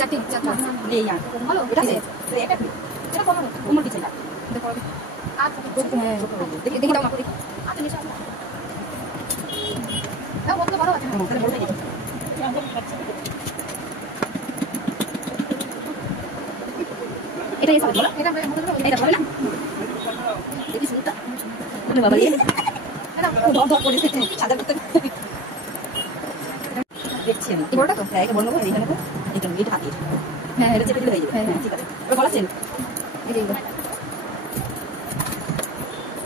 চারটি চারটা এই আর ভালো এটা আছে এটা কি এটা কম কোমর কি চাইটা দেখো আর দেখি দেখি দাও না দেখি আচ্ছা নিশা দাও বলতে পারো আছে তাহলে বলতে দিই এটা এই বলো এটা এটা বলো না দেখি শুনতা ওরে বাবা এই এটা ধর ধর করে সাদা করতে দেখছি আমি বড়টা তো হ্যাঁ এটা বড় করে এইখানে তো এটা মিট হাতে হ্যাঁ এটা চেপে দিলে হয়ে যাবে হ্যাঁ ঠিক আছে ওটা বলাছেন এই যে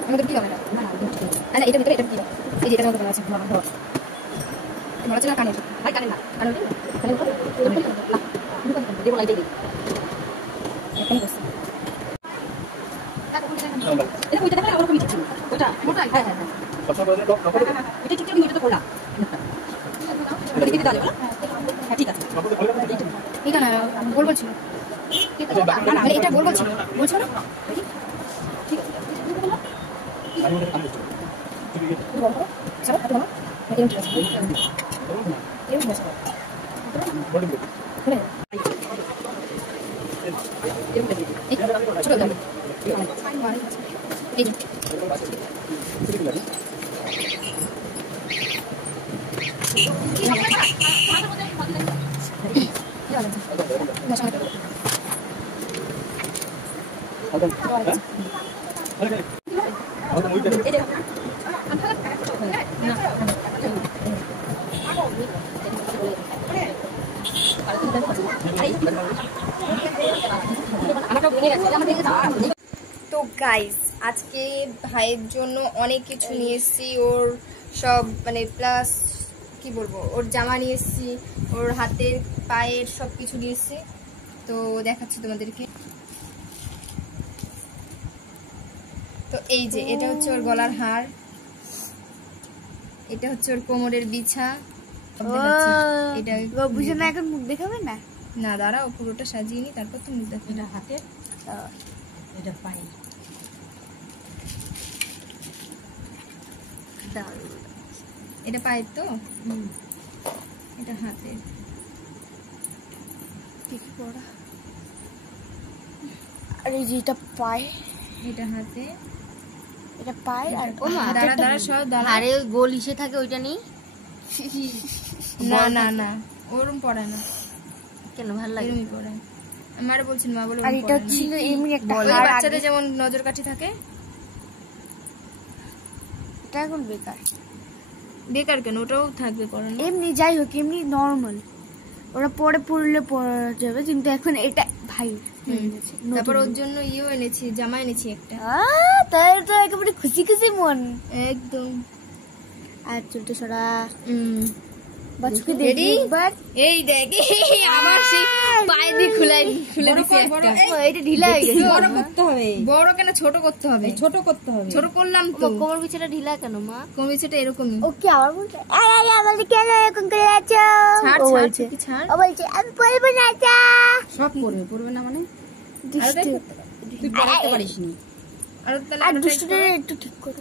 আমাদের কি হবে না না এটা ভিতরে এটা কি এই যে এটা মধ্যে আছে বড় বড় বড় না কানে ভাই কানে না কানে কানে না দেব লাইট দিই এখন বস এটা ওইটা দেখলে ওরকমই ঠিক ওটা মোটা হ্যাঁ হ্যাঁ সবসময় বলে টপ টপ এটা ঠিক ওইটা তো খোলা ওটা দিকে দাও হ্যাঁ ঠিক আছে এটা না গোল বলছিল না না এটা গোল বলছিল বলছো না ঠিক আছে আমি ওটা কানে ঠিক আছে বলো সব হাতে নাও এরকম ঠিক আছে এরকম বসো বড় বড় করে ছোট দাও এই যে তো গাইস আজকে ভাইয়ের জন্য অনেক কিছু নিয়ে এসেছি ওর সব মানে প্লাস কি বলবো ওর জামা নিয়ে এসেছি ওর হাতের পায়ের সব কিছু নিয়ে এসেছি তো দেখাচ্ছি তোমাদেরকে তো এই যে এটা হচ্ছে ওর গলার হার এটা হচ্ছে ওর কোমরের বিছা এটা বুঝে না এখন মুখ দেখাবে না না দাঁড়াও পুরোটা সাজিয়ে নি তারপর তো মুখ দেখাবে এটা হাতে এটা পায়ে এটা পায়ের তো এটা হাতে ঠিক পড়া আর এই যে এটা পায়ে এটা হাতে এটা পায়ে আর দাঁড়া দাঁড়া সব দাঁড়া আরে গোল ইসে থাকে ওইটা নেই না না না ওরকম পড়ে না কেন ভালো লাগে এমনি পড়ে আমারে বলছেন মা বলে আর এটা ছিল এমনি একটা বাচ্চাদের যেমন নজর কাঠি থাকে এটা এখন বেকার বেকার কেন ওটাও থাকবে পড়ানো এমনি যাই হোক এমনি নরমাল ওরা পরে পড়লে পড়া যাবে কিন্তু এখন এটা ভাই তারপর ওর জন্য ইও এনেছি জামা এনেছি একটা তাই তো একেবারে খুশি খুশি মন একদম আর চুলটা সরা বাচ্চাকে দেখি একবার এই দেখ আমার সেই পায়ে দিয়ে খুলে দিছি একটা এটা ঢিলা হয়ে গেছে বড় করতে হবে বড় কেন ছোট করতে হবে ছোট করতে হবে ছোট করলাম তো কোমর বিছাটা ঢিলা কেন মা কোমর বিছাটা এরকমই ওকে আবার বলতে আরে আমাদের কেন এরকম করে আছো ও বলছে কি ছাড় ও বলছে আমি পরব না তা সব পরবে না মানে তুই পড়াতে পারিস নি আর দুষ্টুটা একটু ঠিক করো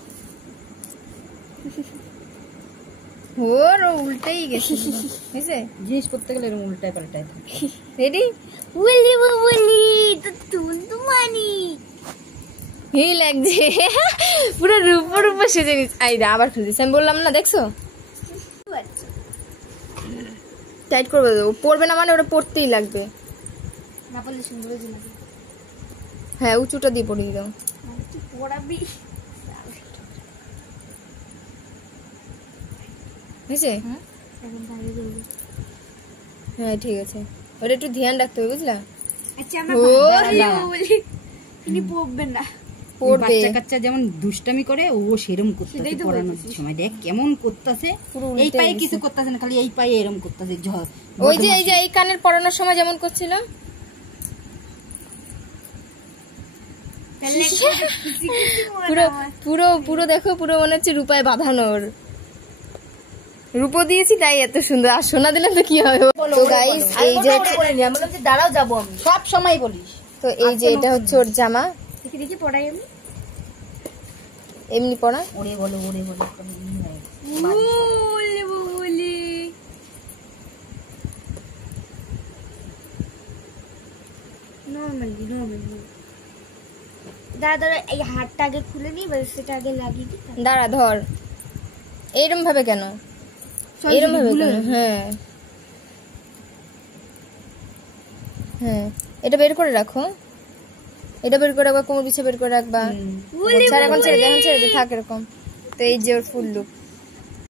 ওর উল্টেই গেছে বুঝছে জিনিস করতে গেলে এরকম উল্টায় পাল্টায় রেডি বলি বলি তো তুমি মানি হি লাগছে পুরো রূপ সেজে নিস আই দা আবার খুলছিস আমি বললাম না দেখছো টাইট করবে ও পড়বে না মানে ওটা পড়তেই লাগবে না পড়লে সুন্দর লাগে হ্যাঁ উঁচুটা দিয়ে পড়িয়ে দাও তুই পড়াবি হয়েছে হ্যাঁ ঠিক আছে ওটা একটু ধ্যান রাখতে হবে বুঝলা বাচ্চা কাচ্চা যেমন দুষ্টামি করে ও সেরম করতেছে পড়ানোর সময় দেখ কেমন করতেছে এই পায়ে কিছু করতেছে না খালি এই পায়ে এরম করতেছে ওই যে এই যে এই কানের পড়ানোর সময় যেমন করছিল পুরো পুরো পুরো দেখো পুরো মনে হচ্ছে রূপায় বাঁধানোর রূপো দিয়েছি তাই এত সুন্দর আর সোনা দিলাম তো কি হবে তো গাইস এই যে দাঁড়াও যাবো আমি সব সময় বলিস তো এই যে এটা হচ্ছে ওর জামা দেখি দেখি পড়াই আমি এমনি পড়া ওরে বলো নরমালি দাঁড়া এই হাতটা আগে খুলে নি, সেটা আগে লাগিয়ে দিই। দাঁড়া ধর, এইরকম ভাবে কেন, এইরকম ভাবে কেন? হ্যাঁ হ্যাঁ, এটা বের করে রাখো, এটা বের করে রাখবা, কোমর পিছিয়ে বের করে রাখবা। এখন ছেড়ে দে, থাক এরকম। তো এই যে ওর ফুল লুক।